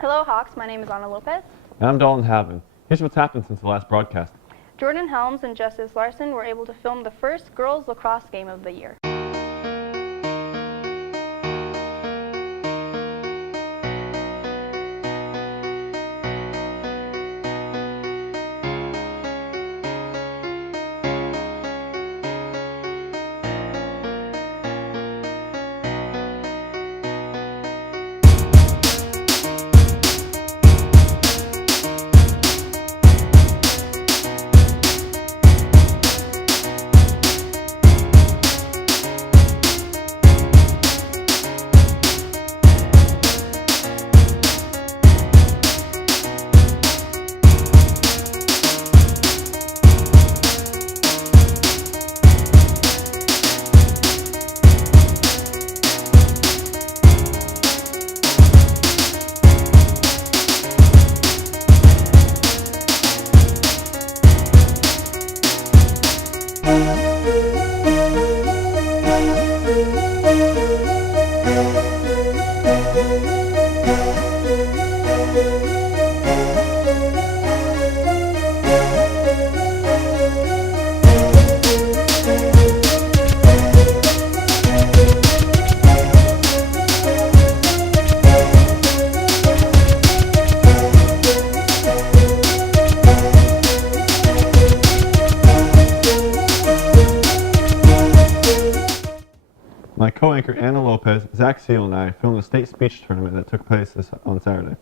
Hello, Hawks. My name is Anna Lopez. And I'm Dalton Havin. Here's what's happened since the last broadcast. Jordan Helms and Justice Larson were able to film the first girls lacrosse game of the year. My co-anchor Anna Lopez, Zach Seal, and I filmed the state speech tournament that took place on Saturday.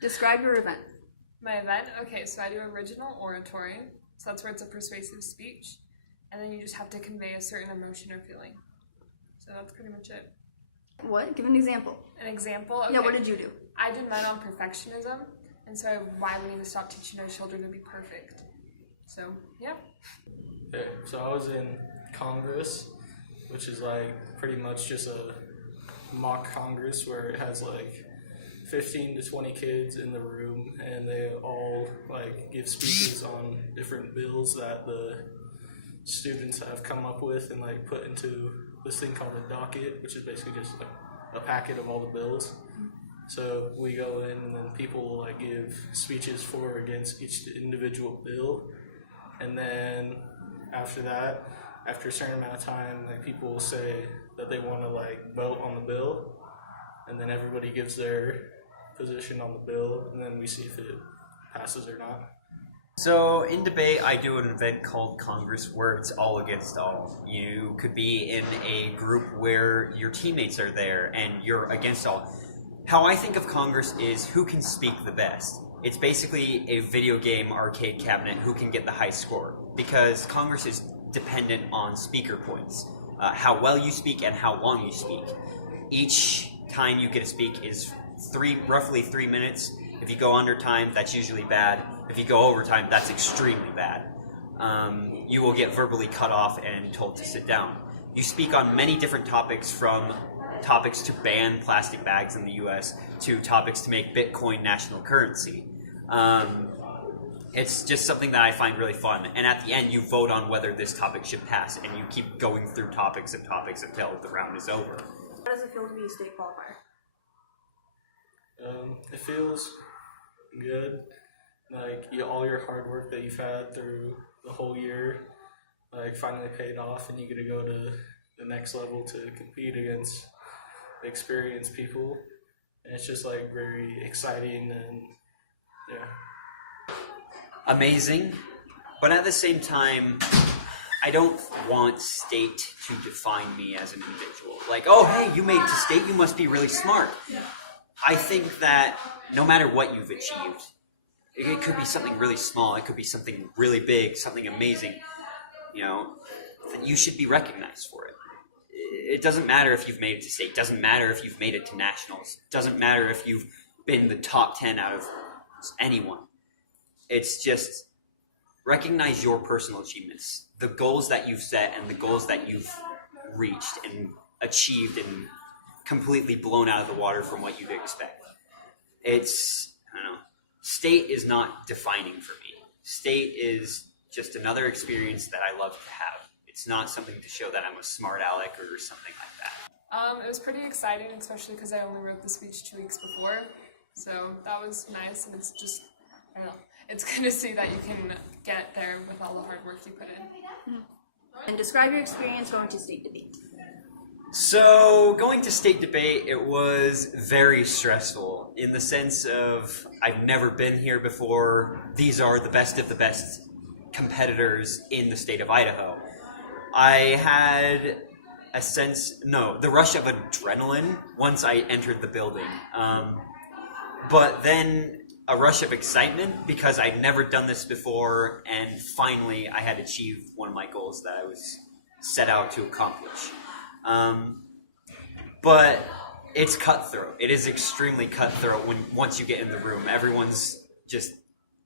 Describe your event. My event? Okay, so I do original oratory. So that's where it's a persuasive speech. And then you just have to convey a certain emotion or feeling. So that's pretty much it. What? Give an example. An example? Okay. Yeah, what did you do? I did mine on perfectionism. And so why we need to stop teaching our children to be perfect. So, yeah. Okay, so I was in Congress, which is like pretty much just a mock Congress where it has like 15 to 20 kids in the room, and they all like give speeches on different bills that the students have come up with and like put into this thing called a docket, which is basically just like a packet of all the bills. So we go in and then people will like give speeches for or against each individual bill, and then after that, after a certain amount of time, like people will say that they want to like vote on the bill, and then everybody gives their position on the bill, and then we see if it passes or not. So in debate, I do an event called Congress where it's all against all. You could be in a group where your teammates are there and you're against all. How I think of Congress is who can speak the best. It's basically a video game arcade cabinet, who can get the high score, because Congress is dependent on speaker points, how well you speak and how long you speak. Each time you get to speak is roughly 3 minutes. If you go under time, that's usually bad. If you go over time, that's extremely bad. You will get verbally cut off and told to sit down. You speak on many different topics, from topics to ban plastic bags in the US to topics to make Bitcoin national currency. It's just something that I find really fun. And at the end, you vote on whether this topic should pass, and you keep going through topics until the round is over. How does it feel to be a state qualifier? It feels good. Like all your hard work that you've had through the whole year, like finally paid off, and you get to go to the next level to compete against experienced people. And it's just like very exciting, and yeah. Amazing, but at the same time, I don't want state to define me as an individual. Like, oh, hey, you made it to state, you must be really smart. I think that no matter what you've achieved, it could be something really small, it could be something really big, something amazing, that you should be recognized for it. It doesn't matter if you've made it to state, doesn't matter if you've made it to nationals, doesn't matter if you've been the top 10 out of anyone. It's just recognize your personal achievements, the goals that you've set and the goals that you've reached and achieved and completely blown out of the water from what you'd expect. State is not defining for me. State is just another experience that I love to have. It's not something to show that I'm a smart aleck or something like that. It was pretty exciting, especially because I only wrote the speech 2 weeks before. So that was nice, and it's just, I don't know, it's good to see that you can get there with all the hard work you put in. And describe your experience going to state debate. So, going to state debate, it was very stressful in the sense of I've never been here before. These are the best of the best competitors in the state of Idaho. I had a sense, the rush of adrenaline once I entered the building. But then a rush of excitement because I'd never done this before, and finally I had achieved one of my goals that I was set out to accomplish. But it's cutthroat. It is extremely cutthroat once you get in the room. Everyone's just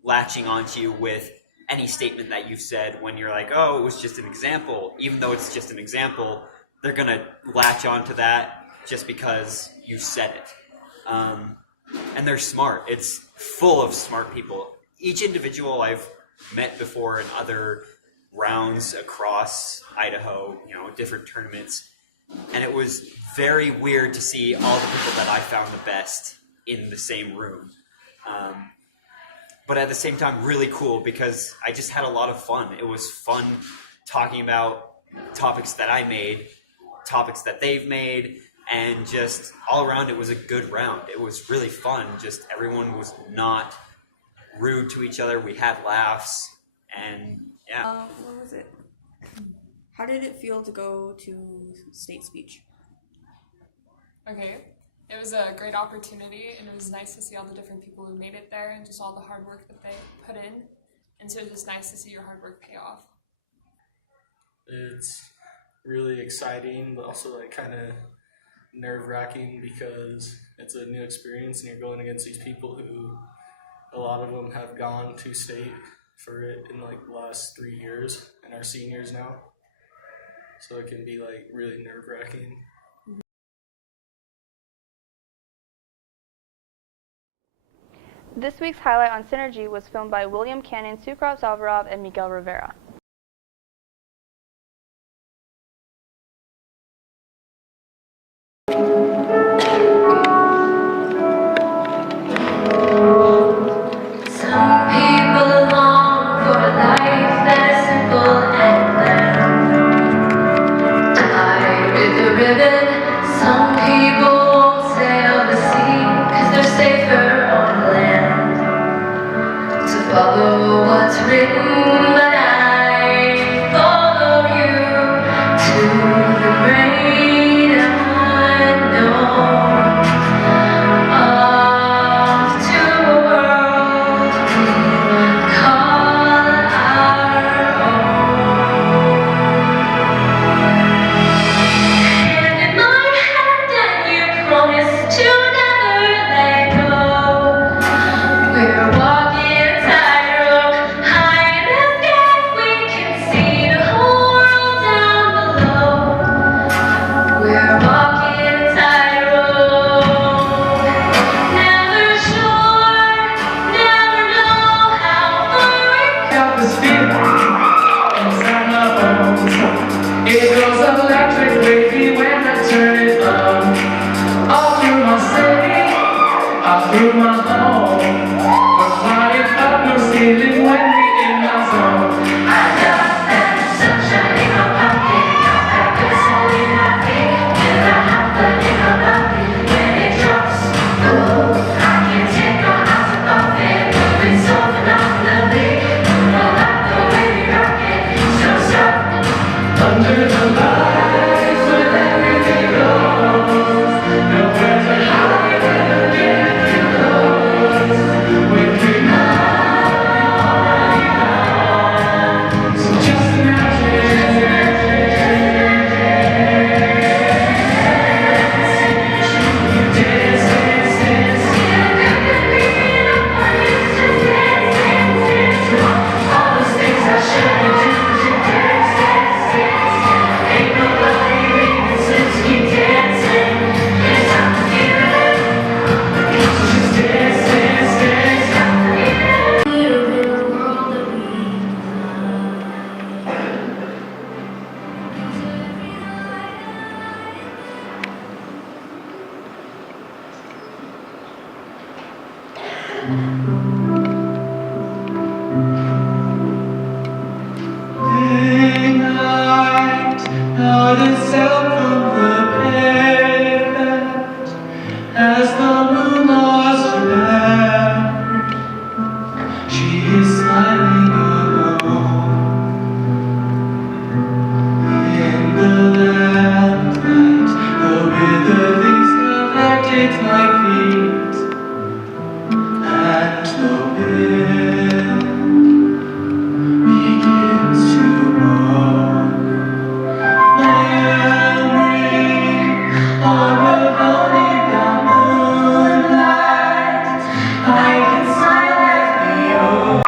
latching onto you with any statement that you've said when you're like, oh, it was just an example. Even though it's just an example, they're going to latch onto that just because you said it. And they're smart. It's full of smart people. Each individual I've met before in other rounds across Idaho, different tournaments. And it was very weird to see all the people that I found the best in the same room. But at the same time, really cool because I just had a lot of fun. It was fun talking about topics that I made, topics that they've made, and just all around it was a good round. It was really fun. Just everyone was not rude to each other. We had laughs, and yeah. What was it? How did it feel to go to state speech? Okay. It was a great opportunity, and it was nice to see all the different people who made it there and just all the hard work that they put in. And so it was just nice to see your hard work pay off. It's really exciting, but also kind of nerve-wracking because it's a new experience and you're going against these people who a lot of them have gone to state for it in the last 3 years and are seniors now. So it can be really nerve-wracking. This week's highlight on Synergy was filmed by William Cannon, Sukrov Zalvarov, and Miguel Rivera. Some people long for a life that is simple and bland. Tied with a ribbon, some people won't sail the sea 'cause they're safer on land. To follow what's written, but I follow you to the great unknown. Off to a world we call our own. Hand in my hand and you promise to never let go. We're walking a tightrope high in the sky. We can see the whole world down below. We're walking a tightrope. Never sure, never know how far we Got this feeling inside my bones. It goes electric baby when I turn it on. All through my city, all through my home. We're flying up no ceiling when we in my zone. I got that sunshine in my pocket, got that good soul in my feet, and I have fun in my body when it drops. Oh, I can't take my eyes off it, moving so phenomenally. I like the way we rock it, so stop. Under the lights when everything goes. Nowhere to hide when the wind blows. Night, not a sound from the pavement as the moon lost her bound. She is smiling alone in the lamplight. The withered leaves collected my feet, and the wind begins to moan. Memory of a lonely brown moonlight. I can smile at the old.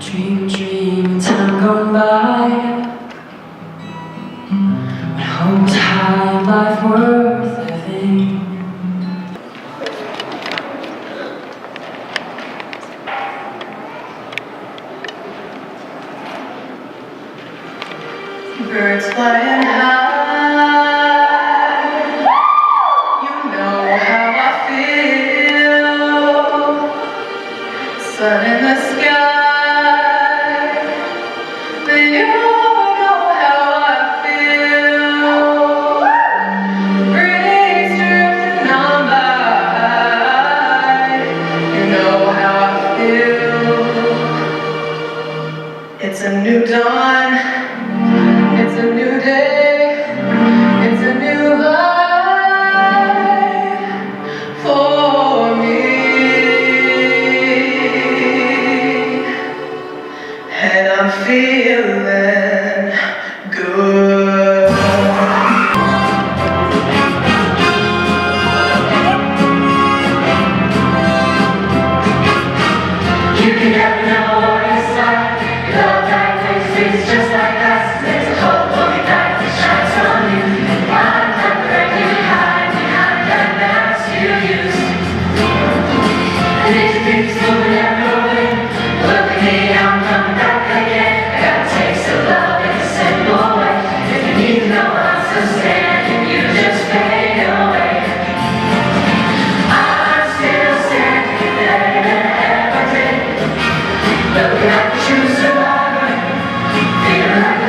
Dream, time gone by. When hope was high, life worth living. Birds flying high. You know how I feel. Sun in the sky. You know how I feel. Breeze drifting on by. You know how I feel. It's a new dawn. It's a new day. It's a new life for me. And I'm feeling good. You can never know what it's like. Love like this, it's just like us. There's a hope for me that shines on you. I'm not ready to hide behind that mask you use. And if you think so, never win. Look at me, I'm coming back again. I got a taste of love in a simple way. If you need to know I'm still standing, you just fade away. I'm still standing better than I ever did. Looking like a true survivor, feeling like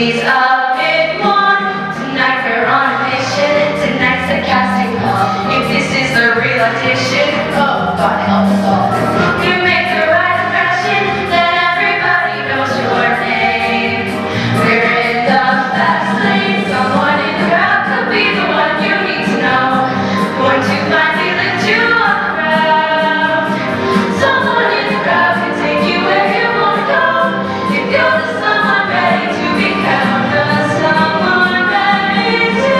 please a bit more. Tonight we're on a mission. Tonight's the casting call. If this is the real audition, oh God help us all. You make the right impression, then everybody knows your name. We're in the fast lane. Someone in the crowd could be the one you need to know. Going to finally lift you off the ground. Someone in the crowd can take you where you wanna go. If you're the someone ready to become the someone ready to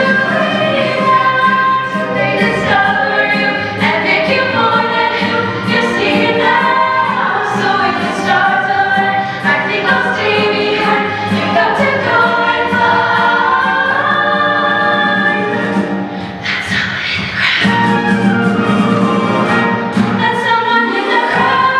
rediscover you and make you more than who you see it now. So if the stars align, I think I'll stay behind. You've got to go and find. That's someone in the crowd.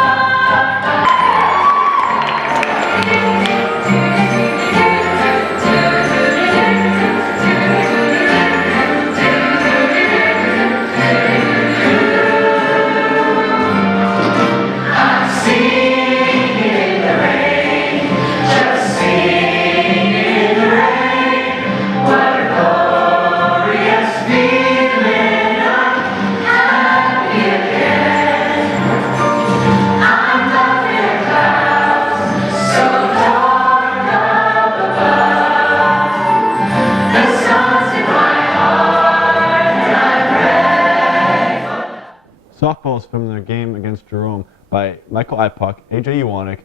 I'm singing in the rain, just singing in the rain. What a glorious feeling! I'm happy again. I'm up in clouds, so dark up above. The sun's in my heart, and I pray. Softball is filming their game against Jerome by Michael Ipock, AJ Uwanek,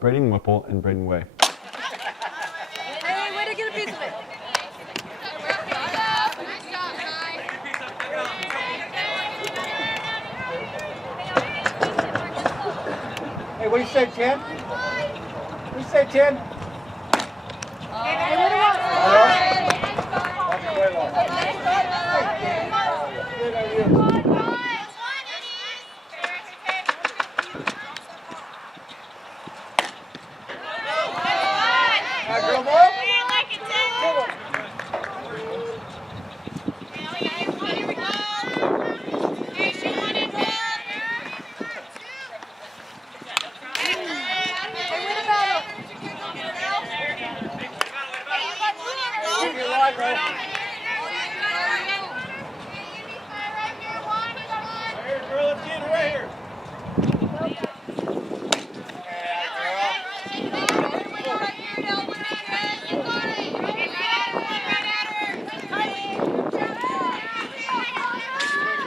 Braden Whipple, and Braden Way. Hey, way to get a piece of it. Hey, what do you say, 10? What do you say, 10? Hey, what do you want? That's way long. Good idea. Girl ball? Come on. Keep your line, bro. Here, girl, let's get her right here.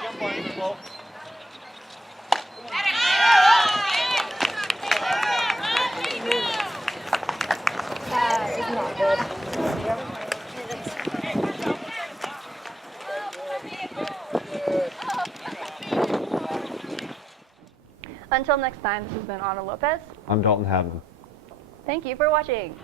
Jump on it, slow. Until next time, this has been Ana Lopez. I'm Dalton Haven. Thank you for watching.